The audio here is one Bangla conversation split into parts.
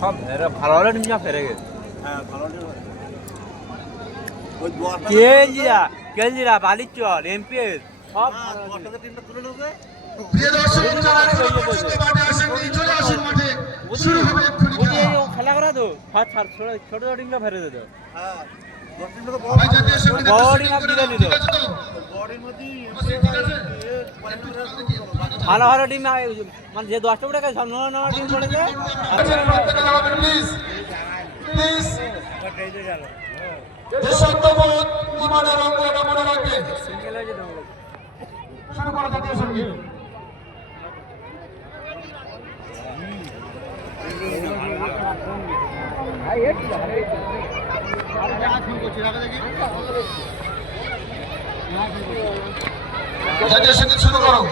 সব ভালো হলে নিয়ে ফেরে গেছে। কেলজিরা বালিচর এমপিএস সব খেলা করা তো ছোট টিমটা ফেরে দিত ভালো ভালো টিম মানে যে 10টা টাকা সব নয় টিম পড়েছে দেশাত্মবোধ ইমানের অঙ্গ এটা মনে রাখবেন। শুরু করা জাতীয় সঙ্গীত। জাতীয় সঙ্গীত শুরু করো।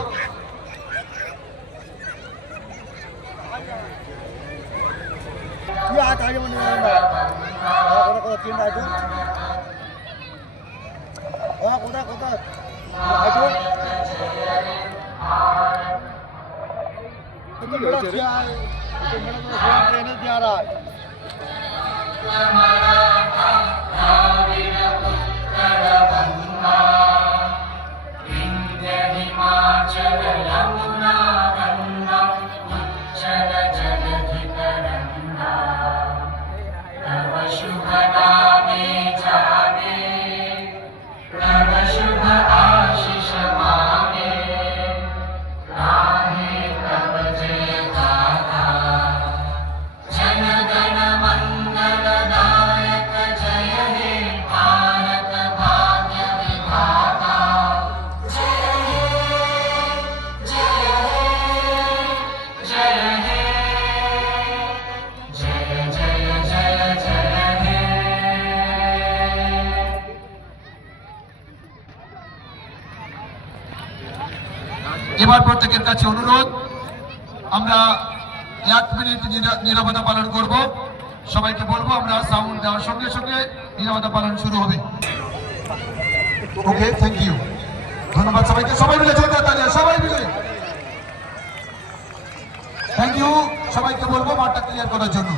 এবার প্রত্যেকের কাছে অনুরোধ, আমরা 1 মিনিট নীরবতা পালন করব। সবাইকে বলবো আমরা সাউন্ড দেওয়ার সঙ্গে সঙ্গে নীরবতা পালন শুরু হবে। ওকে, থ্যাংক ইউ, ধন্যবাদ সবাইকে। সবাই মিলে জোরদার তালি, সবাই মিলে থ্যাংক ইউ। সবাইকে বলবো মাঠটা ক্লিয়ার করার জন্য।